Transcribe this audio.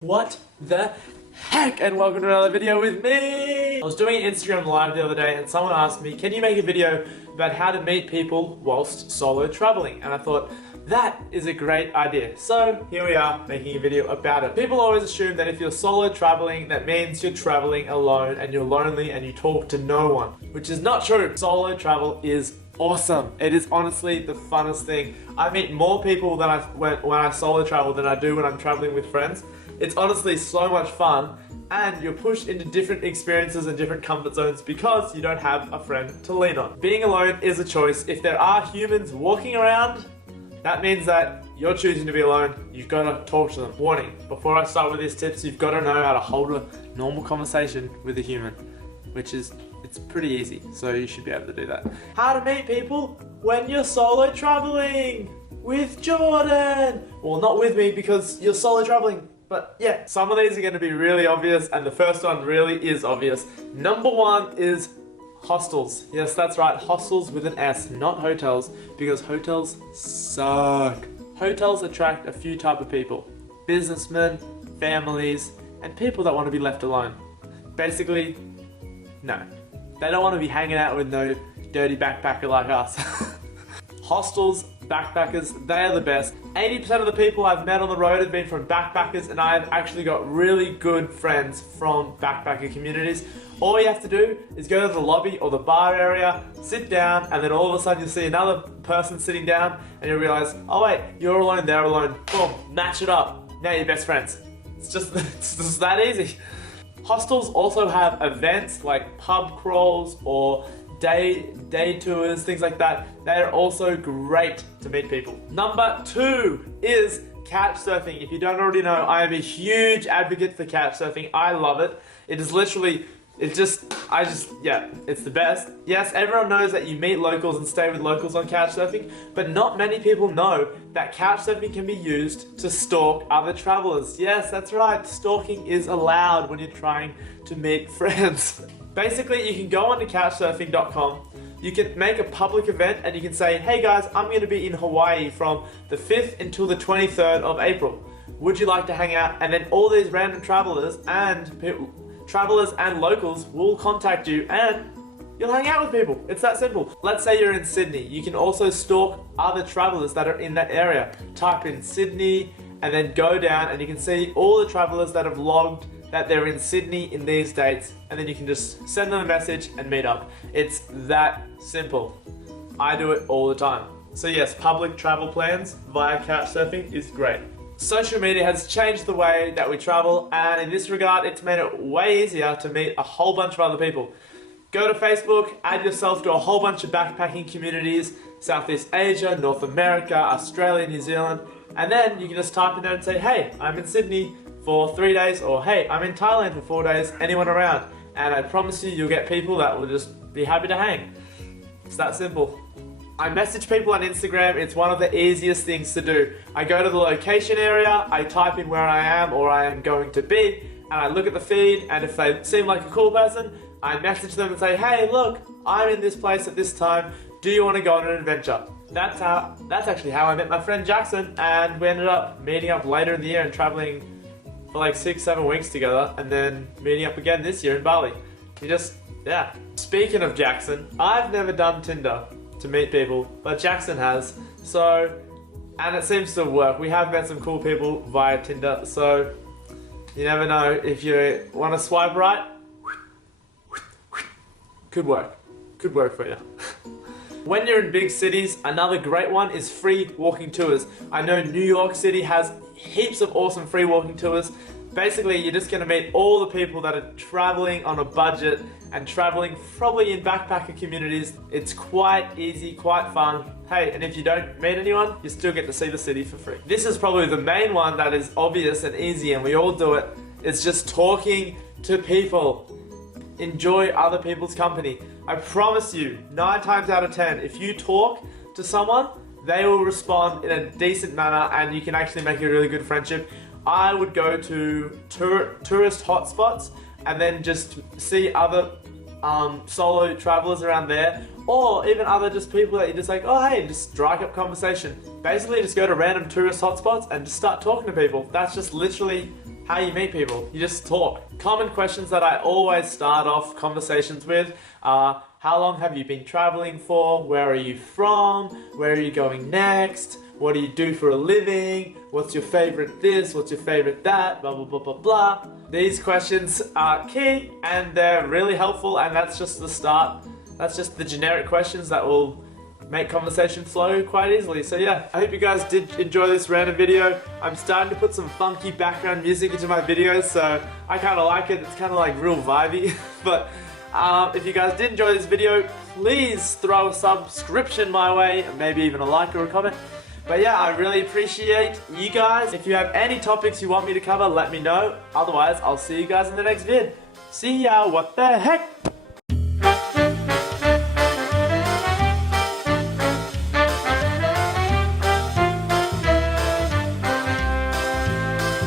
What the heck, and welcome to another video with me! I was doing an Instagram live the other day and someone asked me, can you make a video about how to meet people whilst solo traveling? And I thought, that is a great idea. So here we are making a video about it. People always assume that if you're solo traveling, that means you're traveling alone and you're lonely and you talk to no one, which is not true. Solo travel is awesome. It is honestly the funnest thing. I meet more people than when I solo travel than I do when I'm traveling with friends. It's honestly so much fun, and you're pushed into different experiences and different comfort zones because you don't have a friend to lean on. Being alone is a choice. If there are humans walking around, that means that you're choosing to be alone. You've got to talk to them. Warning, before I start with these tips, you've got to know how to hold a normal conversation with a human, which is, it's pretty easy, so you should be able to do that. How to meet people when you're solo traveling with Jordan. Well, not with me because you're solo traveling. But yeah, some of these are going to be really obvious, and the first one really is obvious. Number one is hostels. Yes, that's right, hostels with an S, not hotels, because hotels suck. Hotels attract a few type of people. Businessmen, families, and people that want to be left alone. Basically, no. They don't want to be hanging out with no dirty backpacker like us. Hostels, backpackers, they are the best. 80% of the people I've met on the road have been from backpackers, and I've actually got really good friends from backpacker communities. All you have to do is go to the lobby or the bar area, sit down, and then all of a sudden you'll see another person sitting down and you'll realize, oh wait, you're alone, they're alone. Boom, match it up. Now you're best friends. It's just that easy. Hostels also have events like pub crawls or day tours, things like that. They are also great to meet people. Number two is couch surfing. If you don't already know, I am a huge advocate for couch surfing. I love it. It is literally, yeah, it's the best. Yes, everyone knows that you meet locals and stay with locals on couch surfing, but not many people know that couch surfing can be used to stalk other travelers. Yes, that's right. Stalking is allowed when you're trying to meet friends. Basically, you can go onto couchsurfing.com, you can make a public event and you can say, hey guys, I'm going to be in Hawaii from the 5th until the 23rd of April. Would you like to hang out? And then all these random travelers and locals will contact you and you'll hang out with people. It's that simple. Let's say you're in Sydney. You can also stalk other travelers that are in that area. Type in Sydney and then go down and you can see all the travelers that have logged that they're in Sydney in these dates, and then you can just send them a message and meet up. It's that simple. I do it all the time. So yes, public travel plans via couchsurfing is great. Social media has changed the way that we travel, and in this regard, it's made it way easier to meet a whole bunch of other people. Go to Facebook, add yourself to a whole bunch of backpacking communities, Southeast Asia, North America, Australia, New Zealand, and then you can just type in there and say, hey, I'm in Sydney for 3 days, or hey, I'm in Thailand for 4 days, anyone around? And I promise you, you'll get people that will just be happy to hang. It's that simple. I message people on Instagram. It's one of the easiest things to do. I go to the location area, I type in where I am or I am going to be, and I look at the feed, and if they seem like a cool person, I message them and say, hey, look, I'm in this place at this time. Do you want to go on an adventure? That's actually how I met my friend Jackson, and we ended up meeting up later in the year and traveling for like 6-7 weeks together, and then meeting up again this year in Bali. Yeah. Speaking of Jackson, I've never done Tinder to meet people, but Jackson has. So, and it seems to work. We have met some cool people via Tinder, so you never know. If you want to swipe right, could work. Could work for you. When you're in big cities, another great one is free walking tours. I know New York City has heaps of awesome free walking tours. Basically, you're just going to meet all the people that are traveling on a budget and traveling probably in backpacker communities. It's quite easy, quite fun. Hey, and if you don't meet anyone, you still get to see the city for free. This is probably the main one that is obvious and easy, and we all do it. It's just talking to people. Enjoy other people's company. I promise you, 9 times out of 10, if you talk to someone, they will respond in a decent manner and you can actually make a really good friendship. I would go to tourist hotspots and then just see other solo travelers around there, or even other just people that you're just like, oh hey, just strike up conversation. Basically just go to random tourist hotspots and just start talking to people. That's just literally how you meet people. You just talk. Common questions that I always start off conversations with are, how long have you been traveling for? Where are you from? Where are you going next? What do you do for a living? What's your favorite this? What's your favorite that? Blah, blah, blah, blah, blah. These questions are key and they're really helpful, and that's just the start. That's just the generic questions that will make conversation flow quite easily. So yeah, I hope you guys did enjoy this random video. I'm starting to put some funky background music into my videos, so I kind of like it. It's kind of like real vibey. But if you guys did enjoy this video, please throw a subscription my way, and maybe even a like or a comment. But yeah, I really appreciate you guys. If you have any topics you want me to cover, let me know. Otherwise, I'll see you guys in the next vid. See ya, what the heck?